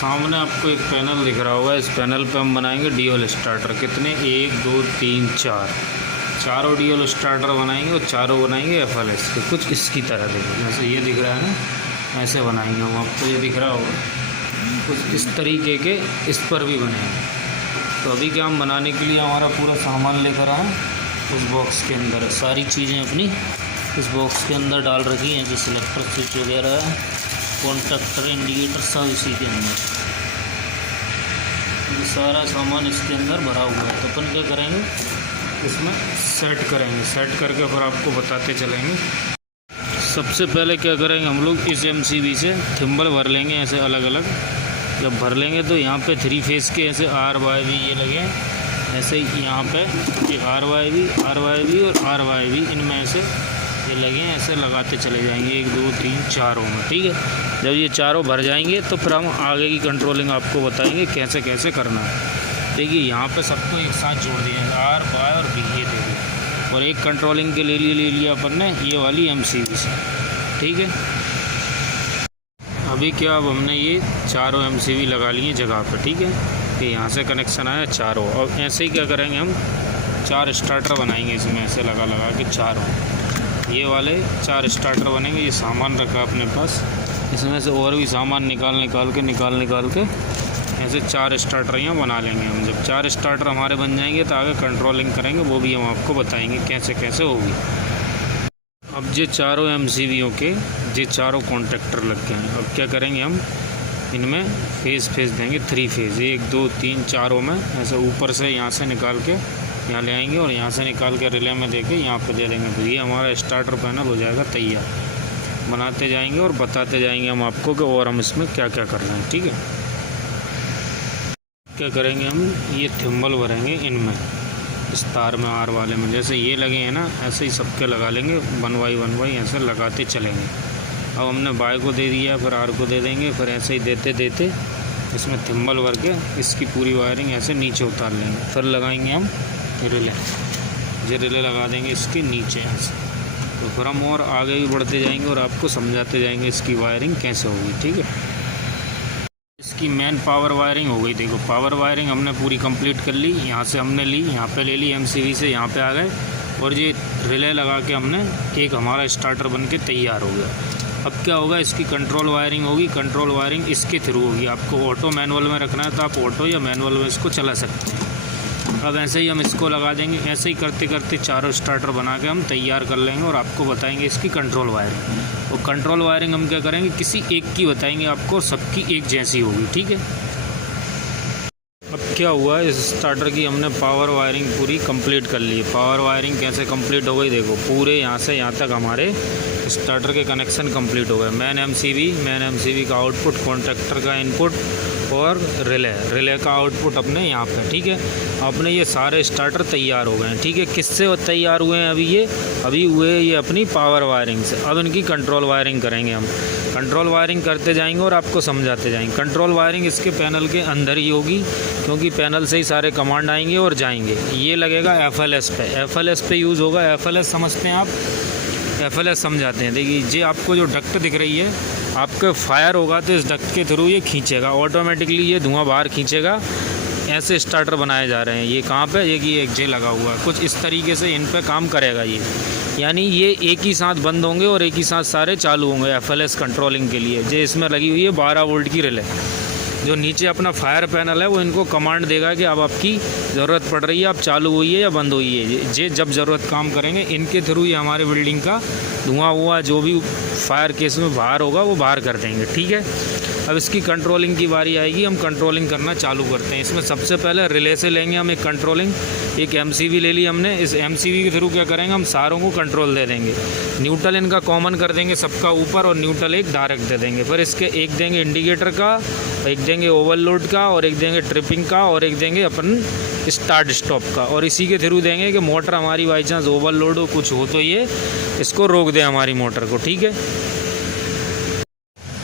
सामने आपको एक पैनल दिख रहा होगा। इस पैनल पे हम बनाएंगे डीओल स्टार्टर। कितने, 1 2 3 4, चारों डीओल स्टार्टर बनाएंगे और चारों बनाएंगे FLS के। कुछ इसकी तरह देखो, जैसे ये दिख रहा है ना, ऐसे बनाएंगे हम। आपको ये दिख रहा होगा कुछ इस तरीके के, इस पर भी बनेंगे। तो अभी क्या हम बनाने के लिए हमारा पूरा सामान लेकर आए उस बॉक्स के अंदर। सारी चीज़ें अपनी इस बॉक्स के अंदर डाल रखी हैं, जो सिलेक्टर स्विच वगैरह है, कॉन्टैक्टर, इंडिकेटर, सब इसी के अंदर। ये सारा सामान इसके अंदर भरा हुआ है। तो अपन क्या करेंगे, इसमें सेट करेंगे। सेट करके फिर आपको बताते चलेंगे। सबसे पहले क्या करेंगे, हम लोग इस MCB से थिम्बल भर लेंगे ऐसे अलग अलग। जब भर लेंगे तो यहाँ पे 3 फेज़ के ऐसे RYB ये लगे, ऐसे ही यहाँ पे ये RYB और RYB, इनमें ऐसे ये लगे हैं, ऐसे लगाते चले जाएंगे 1 2 3 चारों में। ठीक है, जब ये चारों भर जाएंगे तो फिर हम आगे की कंट्रोलिंग आपको बताएंगे कैसे कैसे करना है। देखिए यहाँ पे सबको एक साथ जोड़ दिया R, Y और B, ये देखिए। और एक कंट्रोलिंग के ले लिया अपन ने ये वाली MCB से। ठीक है, अभी क्या, अब हमने ये चारों MCB लगा लिए जगह पर। ठीक है, कि यहाँ से कनेक्शन आया चारों। और ऐसे ही क्या करेंगे, हम 4 स्टार्टर बनाएंगे इसमें, ऐसे लगा के चारों। ये वाले 4 स्टार्टर बनेंगे। ये सामान रखा अपने पास, इसमें से और भी सामान निकाल के ऐसे 4 स्टार्टर यहाँ बना लेंगे हम। जब 4 स्टार्टर हमारे बन जाएंगे तो आगे कंट्रोलिंग करेंगे, वो भी हम आपको बताएंगे कैसे कैसे होगी। अब ये चारों MCBों के ये चारों कॉन्टैक्टर लग गए हैं। अब क्या करेंगे, हम इनमें फेज़ देंगे 3 फेज़, 1 2 3 चारों में ऐसे ऊपर से यहाँ से निकाल के यहाँ ले आएंगे और यहाँ से निकाल के रिले में देके यहाँ पे दे देंगे। तो ये हमारा स्टार्टर पैनल हो जाएगा तैयार। बनाते जाएंगे और बताते जाएंगे हम आपको कि और हम इसमें क्या क्या कर रहे हैं। ठीक है, क्या करेंगे, हम ये थिम्बल भरेंगे इनमें, इस तार में, R वाले में। जैसे ये लगे हैं ना, ऐसे ही सबके लगा लेंगे, 1 बाई ऐसे लगाते चलेंगे। अब हमने Y को दे दिया, फिर R को दे देंगे, फिर ऐसे ही देते इसमें थिम्बल भर के इसकी पूरी वायरिंग ऐसे नीचे उतार लेंगे। फिर लगाएंगे हम रिले, ये रिले लगा देंगे इसके नीचे ऐसे। तो फिर हम और आगे भी बढ़ते जाएंगे और आपको समझाते जाएंगे इसकी वायरिंग कैसे होगी। ठीक है, इसकी मेन पावर वायरिंग हो गई। देखो, पावर वायरिंग हमने पूरी कंप्लीट कर ली। यहाँ से हमने ली, यहाँ पे ले ली MCB से, यहाँ पे आ गए और ये रिले लगा के हमने एक हमारा स्टार्टर बन के तैयार हो गया। अब क्या होगा, इसकी कंट्रोल वायरिंग होगी। कंट्रोल वायरिंग इसके थ्रू होगी। आपको ऑटो मैनुअल में रखना है तो आप ऑटो या मैनुअल में इसको चला सकते हैं। अब ऐसे ही हम इसको लगा देंगे। ऐसे ही करते चारों स्टार्टर बना के हम तैयार कर लेंगे और आपको बताएंगे इसकी कंट्रोल वायरिंग। और कंट्रोल वायरिंग हम क्या करेंगे, किसी एक की बताएंगे आपको, सबकी एक जैसी होगी। ठीक है, अब क्या हुआ, इस स्टार्टर की हमने पावर वायरिंग पूरी कंप्लीट कर ली। पावर वायरिंग कैसे कंप्लीट हो गई, देखो, पूरे यहाँ से यहाँ तक हमारे स्टार्टर के कनेक्शन कंप्लीट हो गए। मेन MCB का आउटपुट, कॉन्टैक्टर का इनपुट और रिले का आउटपुट अपने यहाँ पे। ठीक है, अपने ये सारे स्टार्टर तैयार हो गए हैं। ठीक है, किससे तैयार हुए हैं, अभी हुए ये अपनी पावर वायरिंग से। अब इनकी कंट्रोल वायरिंग करेंगे हम। कंट्रोल वायरिंग करते जाएंगे और आपको समझाते जाएंगे। कंट्रोल वायरिंग इसके पैनल के अंदर ही होगी, क्योंकि पैनल से ही सारे कमांड आएंगे और जाएंगे। ये लगेगा FLS पे यूज़ होगा। FLS समझते हैं आप, FLS समझाते हैं। देखिए, ये आपको जो डक्ट दिख रही है, आपके फायर होगा तो इस डक्ट के थ्रू ये खींचेगा, ऑटोमेटिकली ये धुआं बाहर खींचेगा। ऐसे स्टार्टर बनाए जा रहे हैं। ये कहाँ पे, ये एक जे लगा हुआ है, कुछ इस तरीके से इन पे काम करेगा ये। यानी ये एक ही साथ बंद होंगे और एक ही साथ सारे चालू होंगे FLS कंट्रोलिंग के लिए। जे इसमें लगी हुई है 12 वोल्ट की रिले। जो नीचे अपना फायर पैनल है वो इनको कमांड देगा कि अब आपकी ज़रूरत पड़ रही है, अब चालू हुई है या बंद हुई है। ये जब ज़रूरत काम करेंगे, इनके थ्रू ये हमारे बिल्डिंग का धुआं जो भी फायर केस में बाहर होगा वो बाहर कर देंगे। ठीक है, अब इसकी कंट्रोलिंग की बारी आएगी। हम कंट्रोलिंग करना चालू करते हैं। इसमें सबसे पहले रिले से लेंगे हम एक कंट्रोलिंग। एक MCB ले ली हमने। इस MCB के थ्रू क्या करेंगे, हम सारों को कंट्रोल दे देंगे। न्यूट्रल इनका कॉमन कर देंगे सबका ऊपर, और न्यूट्रल एक डायरेक्ट दे देंगे। फिर इसके एक देंगे इंडिकेटर का, एक देंगे ओवरलोड का, और एक देंगे ट्रिपिंग का, और एक देंगे अपन स्टार्ट स्टॉप का। और इसी के थ्रू देंगे कि मोटर हमारी बाई चांस ओवरलोड हो, कुछ हो तो ये इसको रोक दे हमारी मोटर को। ठीक है,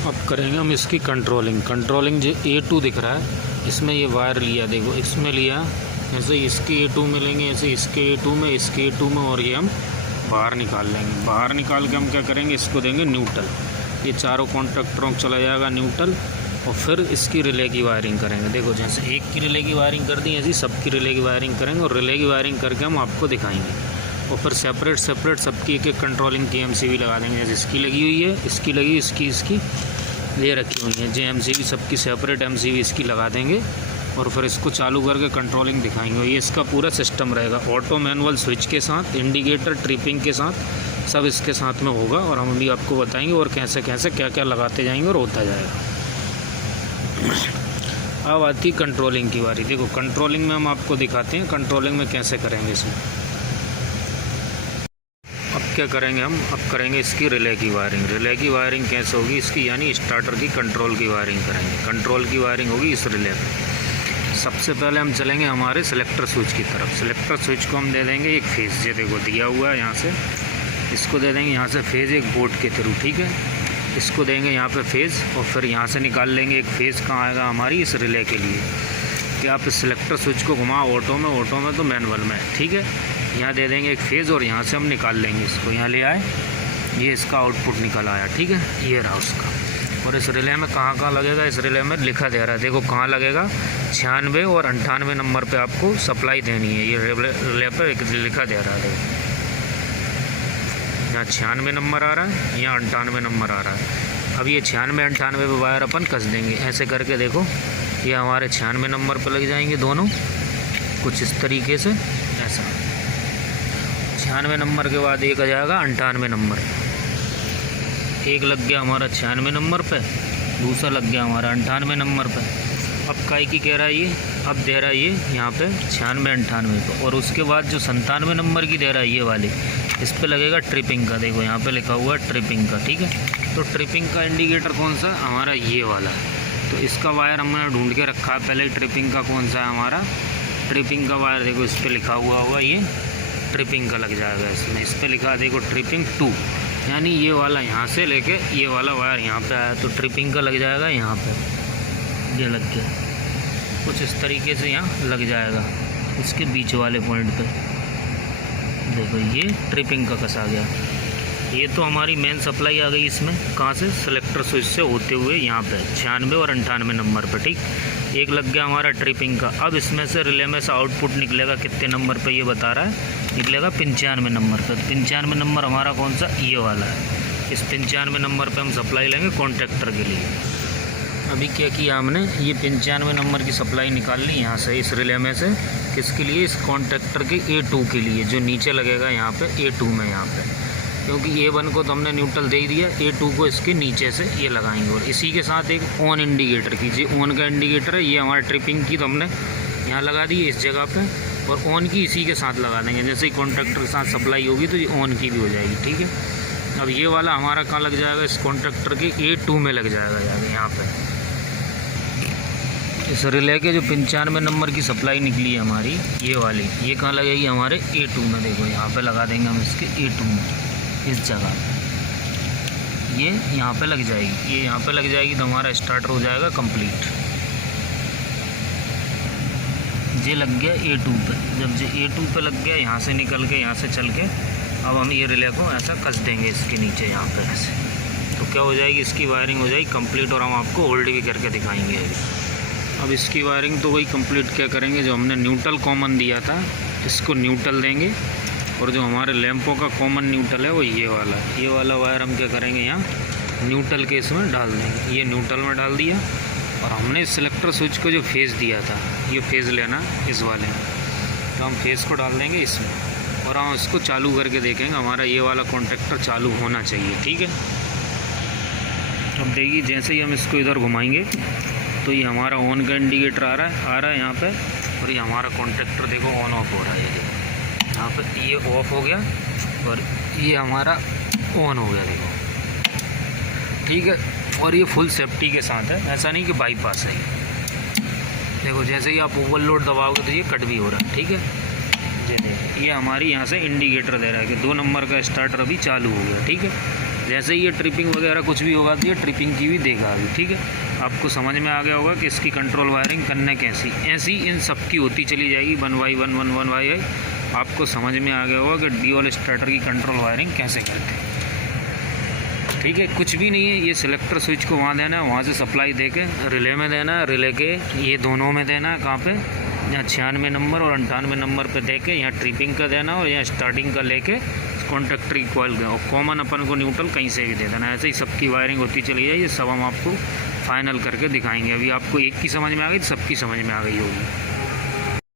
अब करेंगे हम इसकी कंट्रोलिंग। जो A2 दिख रहा है, इसमें ये वायर लिया, देखो इसमें लिया, ऐसे इसके A2 में लेंगे, ऐसे इसके A2 में, इसके A2 में, और ये हम बाहर निकाल लेंगे। बाहर निकाल के हम क्या करेंगे, इसको देंगे न्यूट्रल। ये चारों कॉन्टैक्टरों को चला जाएगा न्यूट्रल। और फिर इसकी रिले की वायरिंग करेंगे। देखो जैसे एक की रिले की वायरिंग कर दी, ऐसी सबकी रिले की वायरिंग करेंगे और रिले की वायरिंग करके हम आपको दिखाएंगे। और फिर सेपरेट सबकी एक एक कंट्रोलिंग की MCB लगा देंगे। जैसे इसकी लगी हुई है, इसकी लगी, इसकी ये रखी हुई है JMCB, सबकी सेपरेट MCB इसकी लगा देंगे और फिर इसको चालू करके कंट्रोलिंग दिखाएंगे। ये इसका पूरा सिस्टम रहेगा, ऑटो मैनुअल स्विच के साथ, इंडिकेटर ट्रिपिंग के साथ, सब इसके साथ में होगा। और हम भी आपको बताएंगे और कैसे कैसे क्या क्या लगाते जाएंगे और होता जाएगा। अब आती कंट्रोलिंग की बारी। देखो कंट्रोलिंग में हम आपको दिखाते हैं कंट्रोलिंग में कैसे करेंगे इसमें। अब क्या करेंगे हम, अब करेंगे इसकी रिले की वायरिंग। रिले की वायरिंग कैसे होगी इसकी, यानी स्टार्टर की कंट्रोल की वायरिंग करेंगे। कंट्रोल की वायरिंग होगी इस रिले पे। सबसे पहले हम चलेंगे हमारे सिलेक्टर स्विच की तरफ। सिलेक्टर स्विच को हम दे देंगे एक फेज, ये देखो दिया हुआ है यहाँ से, इसको दे देंगे यहाँ से फेज़ एक बोर्ड के थ्रू, ठीक है। इसको देंगे यहाँ पे फेज़ और फिर यहाँ से निकाल लेंगे एक फेज़। कहाँ आएगा हमारी इस रिले के लिए कि आप इस सिलेक्टर स्विच को घुमाओ ऑटो में तो मैनुअल में, ठीक है। यहाँ दे देंगे एक फेज़ और यहाँ से हम निकाल लेंगे इसको। यहाँ ले आए, ये इसका आउटपुट निकल आया, ठीक है, ये रहा उसका। और इस रिले में कहाँ लगेगा, इस रिले में लिखा दे रहा है, देखो कहाँ लगेगा, 96 और 98 नंबर पे आपको सप्लाई देनी है। ये रिले पर लिखा दे रहा है, यहाँ 96 नंबर आ रहा है, यहाँ 98 नंबर आ रहा है। अब ये 96 98 पे वायर अपन कस देंगे ऐसे करके। देखो ये हमारे 96 नंबर पे लग जाएंगे दोनों, कुछ इस तरीके से ऐसा। 96 नंबर के बाद एक आ जाएगा 98 नंबर। एक लग गया हमारा 96 नंबर पे, दूसरा लग गया हमारा 98 नंबर पे। अब काय की कह रहा है ये, अब दे रहा है ये यहाँ पे 96 98 पे। और उसके बाद जो 97 नंबर की दे रहा है ये वाली, इस पे लगेगा ट्रिपिंग का। देखो यहाँ पे लिखा हुआ है ट्रिपिंग का, ठीक है। तो ट्रिपिंग का इंडिकेटर कौन सा हमारा, ये वाला है। तो इसका वायर हमने ढूंढ के रखा है पहले। ट्रिपिंग का कौन सा है हमारा, ट्रिपिंग का वायर देखो इस पर लिखा हुआ होगा, ये ट्रिपिंग का लग जाएगा इसमें। इस पर लिखा है देखो ट्रिपिंग 2, यानी ये वाला यहाँ से लेके ये वाला वायर यहाँ पे आया तो ट्रिपिंग का लग जाएगा यहाँ पे, ये लग गया कुछ इस तरीके से, यहाँ लग जाएगा इसके बीच वाले पॉइंट पे। देखो ये ट्रिपिंग का कसा गया। ये तो हमारी मेन सप्लाई आ गई इसमें, कहाँ से, सिलेक्टर स्विच से होते हुए यहाँ पे 96 और 98 नंबर पे, ठीक। एक लग गया हमारा ट्रिपिंग का। अब इसमें से रिले में से आउटपुट निकलेगा कितने नंबर पे, ये बता रहा है, निकलेगा 95 नंबर पे। 95 नंबर हमारा कौन सा, ये वाला है। इस 95 नंबर पे हम सप्लाई लेंगे कॉन्ट्रैक्टर के लिए। अभी क्या किया हमने, ये 95 नंबर की सप्लाई निकाल ली यहाँ से इस रिले में से। किसके लिए, इस कॉन्ट्रैक्टर के A2 के लिए, जो नीचे लगेगा यहाँ पे A2 में, यहाँ पे, क्योंकि A1 को तो हमने न्यूट्रल दे ही दिया, A2 को इसके नीचे से ये लगाएंगे। और इसी के साथ एक ऑन इंडिकेटर कीजिए, ऑन का इंडिकेटर है ये हमारे ट्रिपिंग की, तो हमने यहाँ लगा दी इस जगह पे। और ऑन की इसी के साथ लगा देंगे, जैसे ही कॉन्ट्रैक्टर के साथ सप्लाई होगी तो ये ऑन की भी हो जाएगी, ठीक है। अब ये वाला हमारा कहाँ लग जाएगा, इस कॉन्ट्रैक्टर के A2 में लग जाएगा जाके यहाँ पे। इस रिले के जो 95 नंबर की सप्लाई निकली है हमारी, ये वाली, ये कहाँ लगेगी हमारे A2 में। देखो यहाँ पे लगा देंगे हम इसके A2 में, इस जगह ये यहाँ पे लग जाएगी। ये यहाँ पे लग जाएगी तो हमारा स्टार्टर हो जाएगा कंप्लीट। ये लग गया A2 पे। जब ये A2 पे लग गया, यहाँ से निकल के, यहाँ से चल के, अब हम ये रिले को ऐसा कस देंगे इसके नीचे यहाँ पे ऐसे। तो क्या हो जाएगी, इसकी वायरिंग हो जाएगी कंप्लीट और हम आपको होल्ड भी करके दिखाएंगे। अब इसकी वायरिंग तो वही कंप्लीट क्या करेंगे, जो हमने न्यूट्रल कॉमन दिया था इसको न्यूट्रल देंगे। और जो हमारे लैंपों का कॉमन न्यूट्रल है वो ये वाला वायर हम क्या करेंगे, यहाँ न्यूट्रल के इसमें डाल देंगे। ये न्यूट्रल में डाल दिया। और हमने सिलेक्टर स्विच को जो फेज़ दिया था, ये फेज़ लेना इस वाले में, तो हम फेज़ को डाल देंगे इसमें और हम इसको चालू करके देखेंगे। हमारा ये वाला कॉन्ट्रैक्टर चालू होना चाहिए, ठीक है। अब देखिए जैसे ही हम इसको इधर घुमाएंगे तो ये हमारा ऑन का इंडिकेटर आ रहा है यहाँ पे। और ये हमारा कॉन्ट्रैक्टर देखो ऑन ऑफ हो रहा है, ये देखो यहाँ पे, ये ऑफ हो गया और ये हमारा ऑन हो गया, देखो, ठीक है। और ये फुल सेफ्टी के साथ है, ऐसा नहीं कि बाईपास है। देखो जैसे ही आप ओवरलोड दबाओगे तो ये कट भी हो रहा है, ठीक है। ये हमारी यहाँ से इंडिकेटर दे रहा है कि 2 नंबर का स्टार्टर अभी चालू हो गया, ठीक है। जैसे ही ये ट्रिपिंग वगैरह कुछ भी होगा तो ये ट्रिपिंग की भी देगा अभी, ठीक है। आपको समझ में आ गया होगा कि इसकी कंट्रोल वायरिंग करने कैसी, ऐसी इन सब की होती चली जाएगी 1 by 1 1 1 by 1। आपको समझ में आ गया होगा कि ड्यूल स्टार्टर की कंट्रोल वायरिंग कैसे करते हैं। ठीक है, कुछ भी नहीं है। ये सिलेक्टर स्विच को वहाँ देना है, वहाँ से सप्लाई दे के रिले में देना है, रिले के ये दोनों में देना है। कहाँ पे? यहाँ 96 नंबर और 98 नंबर पे दे के यहाँ ट्रिपिंग का देना और यहाँ स्टार्टिंग का लेके कॉन्टैक्टर की कॉइल का, और कॉमन अपन को न्यूट्रल कहीं से भी दे देना। ऐसे ही सबकी वायरिंग होती चली जाए। ये सब हम आपको फाइनल करके दिखाएंगे। अभी आपको एक की समझ में आ गई तो सबकी समझ में आ गई होगी।